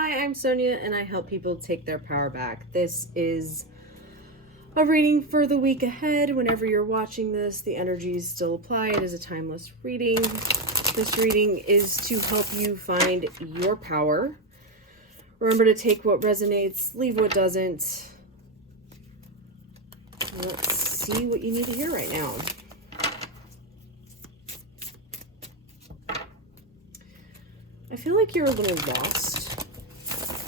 Hi, I'm Sonia, and I help people take their power back. This is a reading for the week ahead. Whenever you're watching this, the energies still apply. It is a timeless reading. This reading is to help you find your power. Remember to take what resonates, leave what doesn't. Let's see what you need to hear right now. I feel like you're a little lost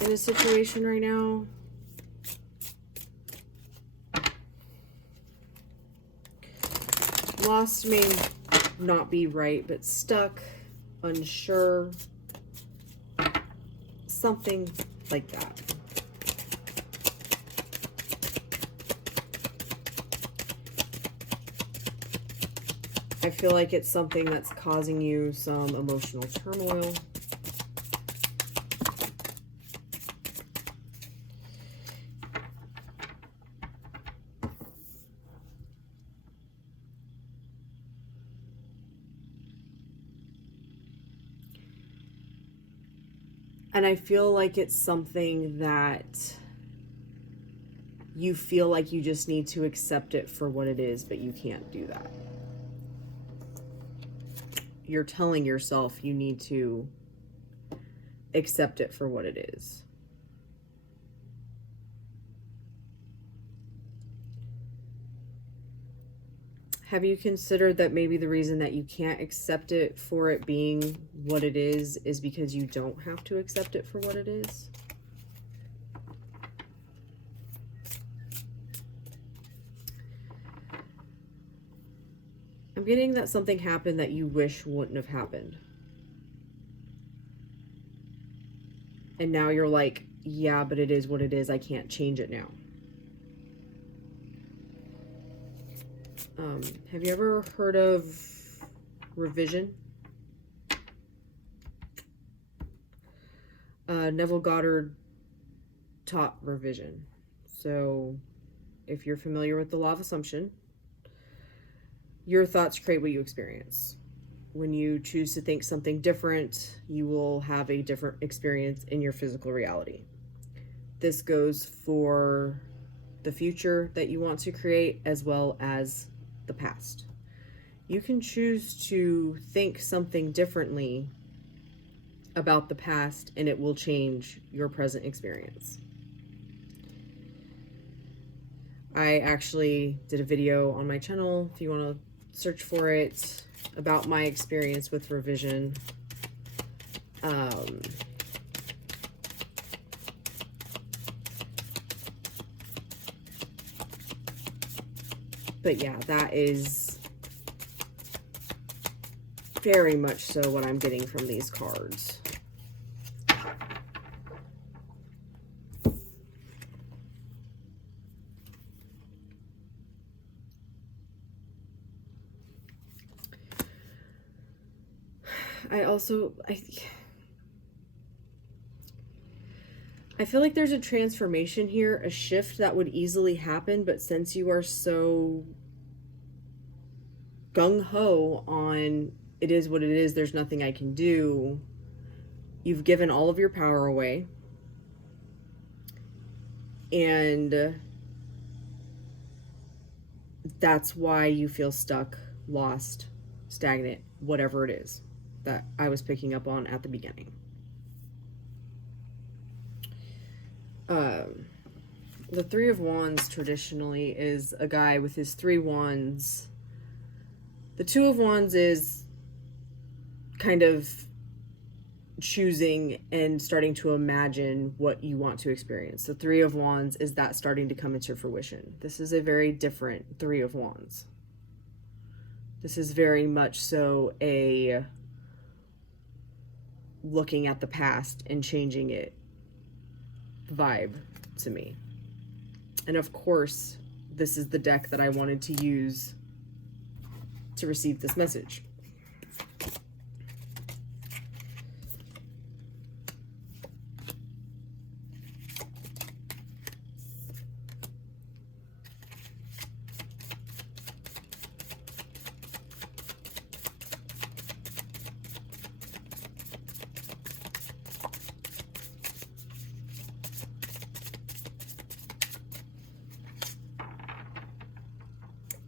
in a situation right now. Lost may not be right, but stuck, unsure, something like that. I feel like it's something that's causing you some emotional turmoil. And I feel like it's something that you feel like you just need to accept it for what it is, but you can't do that. You're telling yourself you need to accept it for what it is. Have you considered that maybe the reason that you can't accept it for it being what it is because you don't have to accept it for what it is? I'm getting that something happened that you wish wouldn't have happened. And now you're like, yeah, but it is what it is. I can't change it now. Have you ever heard of revision? Neville Goddard taught revision. So if you're familiar with the law of assumption, your thoughts create what you experience. When you choose to think something different, you will have a different experience in your physical reality. This goes for the future that you want to create as well as the past. You can choose to think something differently about the past and it will change your present experience. I actually did a video on my channel, if you want to search for it, about my experience with revision. But yeah, that is very much so what I'm getting from these cards. I feel like there's a transformation here, a shift that would easily happen, but since you are so gung-ho on it is what it is, there's nothing I can do, you've given all of your power away. And that's why you feel stuck, lost, stagnant, whatever it is that I was picking up on at the beginning. The Three of Wands traditionally is a guy with his three wands. The Two of Wands is kind of choosing and starting to imagine what you want to experience. The Three of Wands is that starting to come into fruition. This is a very different Three of Wands. This is very much so a looking at the past and changing it vibe to me. And of course, this is the deck that I wanted to use to receive this message.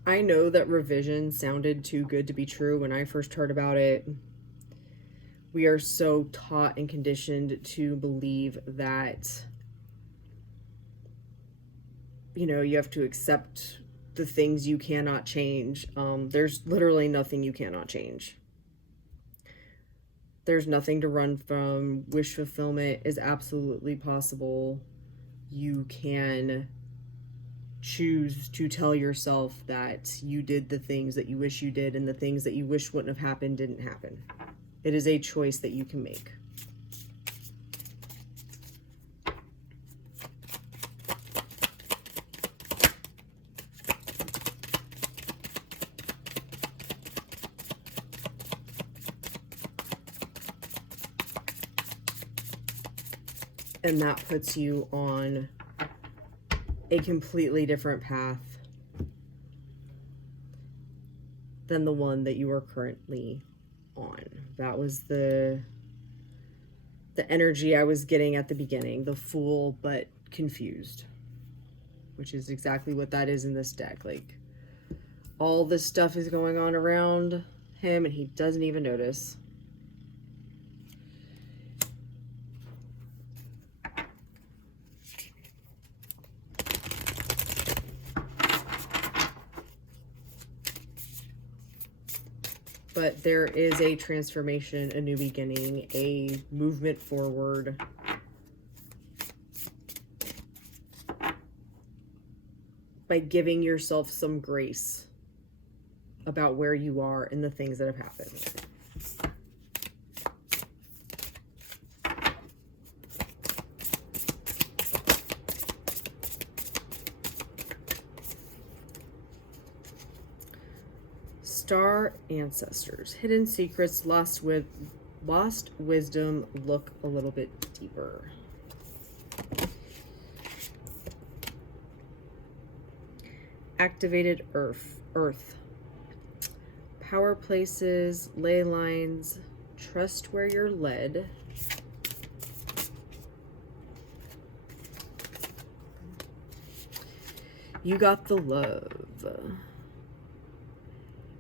I know that revision sounded too good to be true when I first heard about it. We are so taught and conditioned to believe that, you know, you have to accept the things you cannot change. There's literally nothing you cannot change. There's nothing to run from. Wish fulfillment is absolutely possible. You can choose to tell yourself that you did the things that you wish you did, and the things that you wish wouldn't have happened didn't happen. It is a choice that you can make. And that puts you on a completely different path than the one that you are currently on. That was the energy I was getting at the beginning, the fool but confused, which is exactly what that is in this deck. Like, all this stuff is going on around him and he doesn't even notice. But there is a transformation, a new beginning, a movement forward. By giving yourself some grace about where you are and the things that have happened. Star Ancestors. Hidden secrets, lost wisdom, look a little bit deeper. Activated Earth. Power places, ley lines, trust where you're led. You got the love.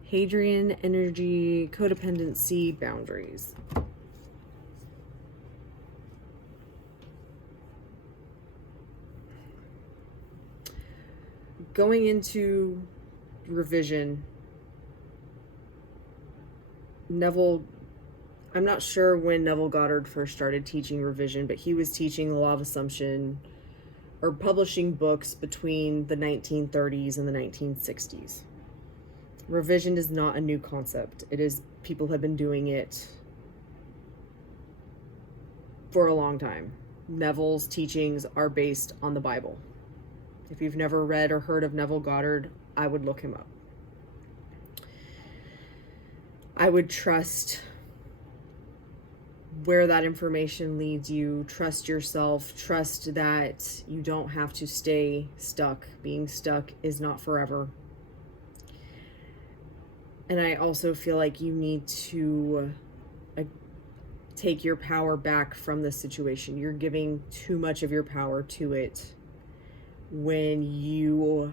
Hadrian energy, codependency, boundaries. Going into revision, Neville, I'm not sure when Neville Goddard first started teaching revision, but he was teaching the law of assumption or publishing books between the 1930s and the 1960s. Revision is not a new concept. It is, people have been doing it for a long time. Neville's teachings are based on the Bible. If you've never read or heard of Neville Goddard, I would look him up. I would trust where that information leads you. Trust yourself. Trust that you don't have to stay stuck. Being stuck is not forever. And I also feel like you need to take your power back from the situation. You're giving too much of your power to it when you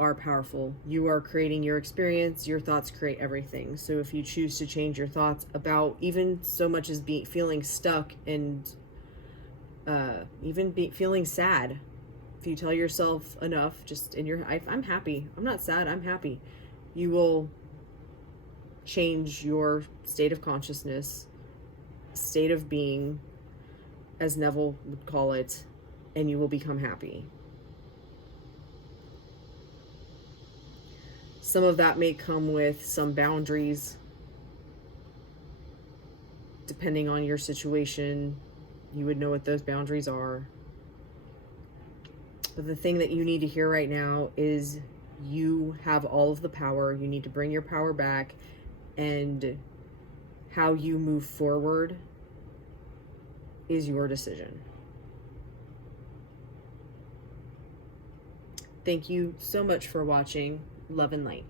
are powerful. You are creating your experience. Your thoughts create everything. So if you choose to change your thoughts about even so much as feeling stuck and feeling sad, if you tell yourself enough, just in your, I'm happy, I'm not sad, I'm happy, you will change your state of consciousness, state of being, as Neville would call it, and you will become happy. Some of that may come with some boundaries. Depending on your situation, you would know what those boundaries are. But the thing that you need to hear right now is you have all of the power. You need to bring your power back, and how you move forward is your decision. Thank you so much for watching. Love and light.